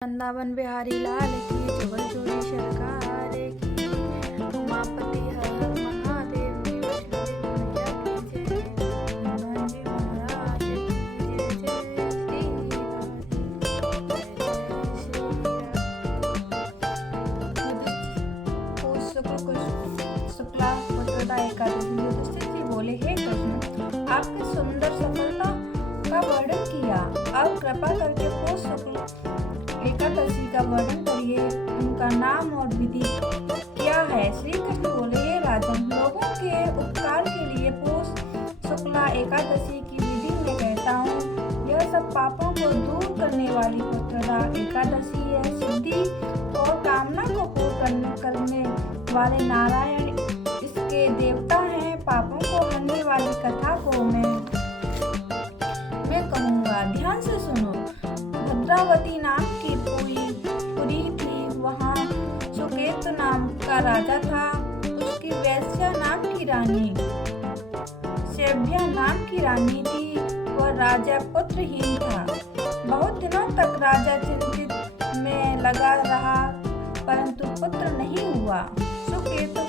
वृंदावन बिहारी लाल की, चुगल चोरी सरकार की, उमापति हर हर महादेव की, वैष्णो मैया की जय, हनुमान जी महाराज की जय, जय श्री राधे, जय जय श्री राम। शुक्ला पुत्रदा एकादशी। युधिष्ठिर जी बोले, हे कृष्ण, आपने सुंदर सफलता का वर्णन किया, अब कृपा करके पौष शुक्ल एकादशी का वर्णन करिए, उनका नाम और विधि क्या है। श्री कृष्ण बोले, हे राजन, लोगों के उपकार के लिए पौष शुक्ला एकादशी की विधि में कहता हूँ। यह सब पापों को दूर करने वाली पुत्रदा एकादशी है। सिद्धि और कामना को पूर्ण करने वाले नारायण इसके देवता हैं। पापों को हरने वाली कथा को मैं कहूँगा, ध्यान से सुनो। भद्रावती नाम की पुरी थी, वहाँ सुकेतु नाम का राजा था। उसकी वैश्या नाम की रानी शैव्या नाम की रानी थी। वह राजा पुत्रहीन था। बहुत दिनों तक राजा चिंतित में लगा रहा, परंतु पुत्र नहीं हुआ। सुकेतु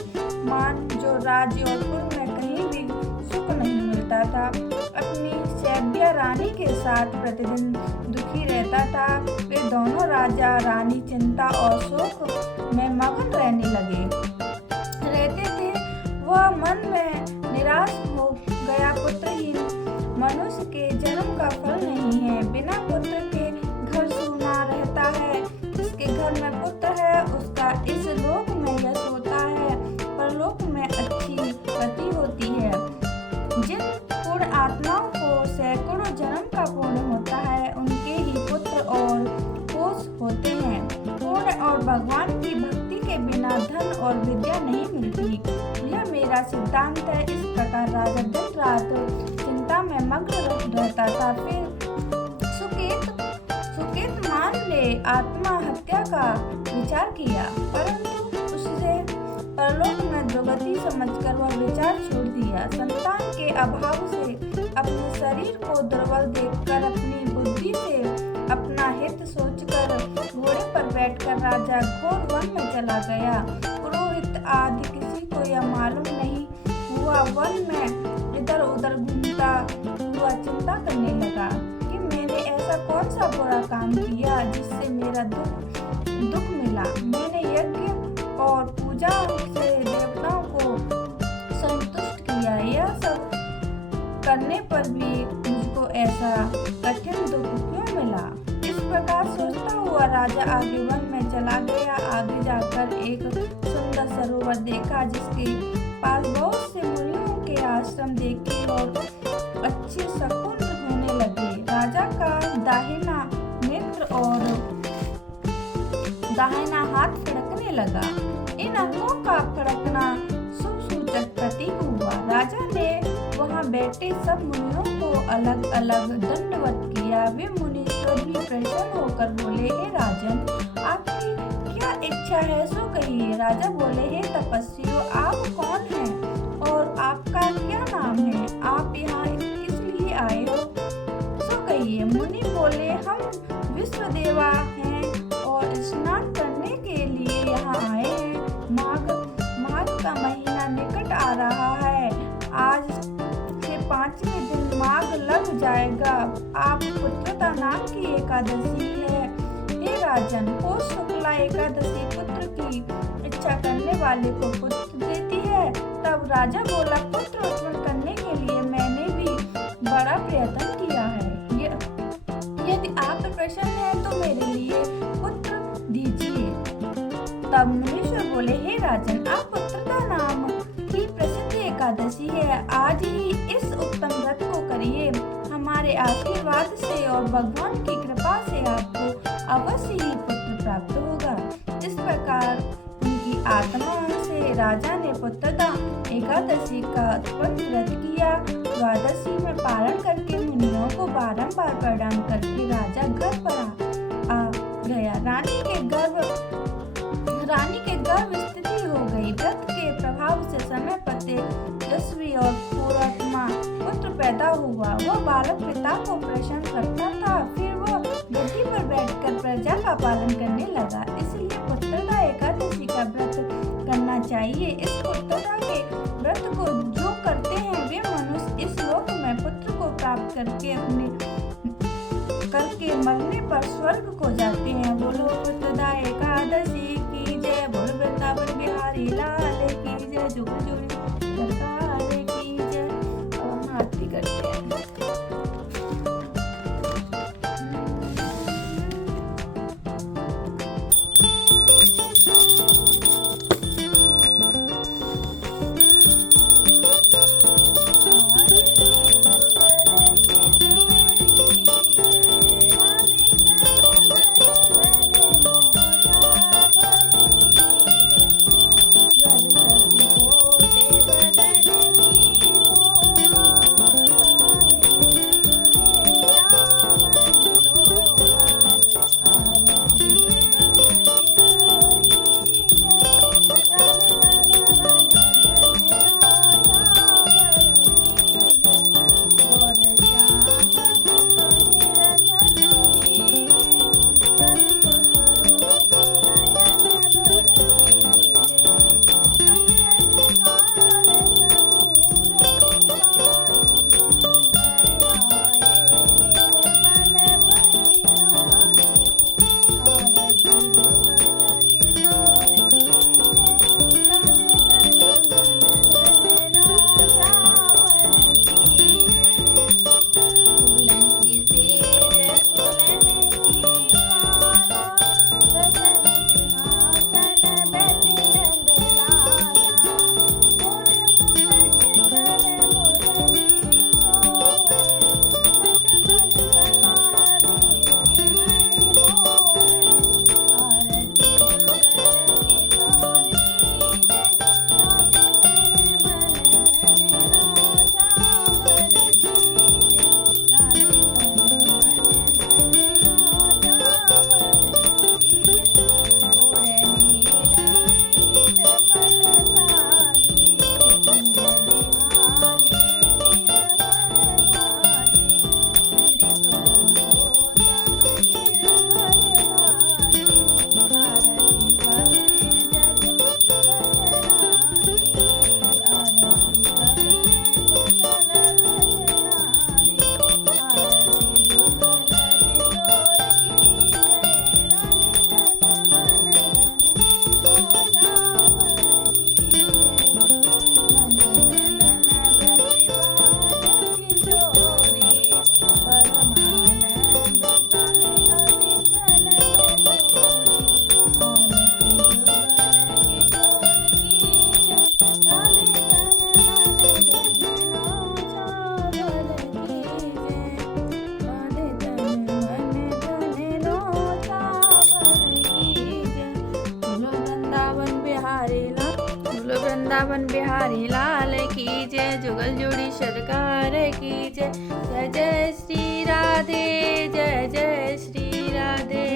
मान जो राज्योपुर में कहीं भी सुख नहीं मिलता था, अपनी शैव्या रानी के साथ प्रतिदिन दुखी रहता था। वे दोनों राजा रानी चिंता और शोक में मगन रहने रहते थे। वह मन में निराश हो गया। पुत्रहीन मनुष्य के जन्म का फल नहीं है। बिना पुत्र के घर सूना रहता है। जिसके घर में पुत्र है, उसका इस लोक में यश होता है, परलोक में अच्छी गति होती है। जिन पूर्ण आत्माओं को सैकड़ों जन्म का पुण्य होता है, उनके ही पुत्र और पोष होते हैं। पुण्य और भगवान की भक्ति के बिना धन और विद्या नहीं मिलती। यह मेरा सिद्धांत है। इस प्रकार राजा दिन रात चिंता में मग्न रहता था। फिर सुकेत मान ने आत्महत्या का विचार किया, परंतु उससे परलोक में दुर्गति समझकर वह विचार छोड़ दिया। संतान के अभाव से अपने शरीर को दुर्बल देखकर, अपनी बुद्धि से अपना हित सोचकर घोड़े पर बैठकर राजा घोर वन में चला गया। पुरोहित आदि किसी को यह मालूम नहीं हुआ। वन में इधर उधर घूमता हुआ चिंता करने लगा कि मैंने ऐसा कौन सा बुरा काम किया जिससे मेरा दुख मिला। मैंने यज्ञ और पूजा से देवताओं को संतुष्ट किया, यह सब करने पर भी मुझको ऐसा कठिन दुख क्यों मिला। इस प्रकार सोचता हुआ राजा आगे वन में चला गया। आगे जाकर एक सुंदर सरोवर देखा, जिसके पास बहुत से मुनियों के आश्रम देखे और अच्छे शकुन होने लगे। राजा का दाहिना नेत्र और दाहिना हाथ फड़कने लगा। इन अंगों का फड़कना शुभ सूचक प्रतीक हुआ। राजा ने वहां बैठे सब मुनियों को अलग अलग दंडवत किया। वे मुनीश्वर भी प्रसन्न होकर बोले, हे राजन, आपकी क्या इच्छा है सो कहिए। राजा बोले, हे तपस्वियों, आप कौन हैं और आपका क्या नाम है? आप यहाँ किस लिए आए हो सो कहिए। मुनि बोले, हम विश्वदेवा हैं और स्नान करने के लिए यहाँ आए हैं। माघ का महीना निकट आ रहा है। आज से 5वें दिन माघ लग जाएगा। आप पुत्रदा नाम की एकादशी है। हे राजन, पौष शुक्ला एकादशी पुत्र की इच्छा करने वाले को पुत्र देती है। तब राजा बोला, पुत्र उत्पन्न करने के लिए मैंने भी बड़ा प्रयत्न किया है। यदि आप प्रसन्न हैं तो मेरे लिए पुत्र दीजिए। तब मुनीश्वर बोले, हे राजन, आप पुत्रदा नाम की प्रसिद्ध एकादशी है। आज ही इस उत्तम व्रत को करिए। हमारे आशीर्वाद से और भगवान की कृपा से आपको अवश्य ही पुत्र प्राप्त होगा। इस प्रकार उनकी आत्मा से राजा ने पुत्रदा एकादशी का उत्पन्न व्रत किया। द्वादशी में पारण करके मुनियों को बारंबार प्रणाम करके राजा घर पर आ गया। रानी के गर्भ स्थिति हो गई। व्रत के प्रभाव से समय पर तेजस्वी और पूर्वात्मा पुत्र पैदा हुआ। वह बालक पिता को प्रसन्न रखता था। फिर वह गद्दी पर बैठकर प्रजा का पालन करने लगा। इसलिए पुत्रदा एकादशी का व्रत करना चाहिए। इस पुत्रदा के व्रत को जो करते हैं वे मनुष्य इस लोक में पुत्र को प्राप्त करके मरने पर स्वर्ग को जाते हैं। बोलो पुत्रदा एकादशी की जय। बोलो वृंदावन बिहारी लाल की जय। जुग जुग सरकार की जय। अब हम आरती करते हैं। वृंदावन बिहारी लाल की जय। जुगल जोड़ी सरकार की जय। जय जय श्री राधे। जय जय श्री राधे।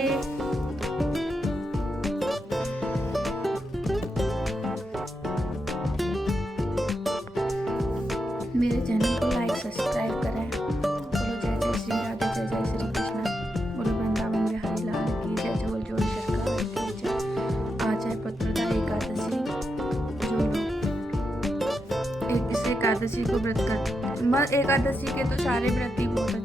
मेरे चैनल को लाइक सब्सक्राइब करें। बोलो जय जय श्री राधे। जय जय श्री कृष्ण। बोलो वृंदावन बिहारी लाल की जय। जुगल जोड़ी सरकार की जय। आज है पुत्रदा एकादशी। इस एकादशी को व्रत कर एकादशी के तो सारे व्रत ही बहुत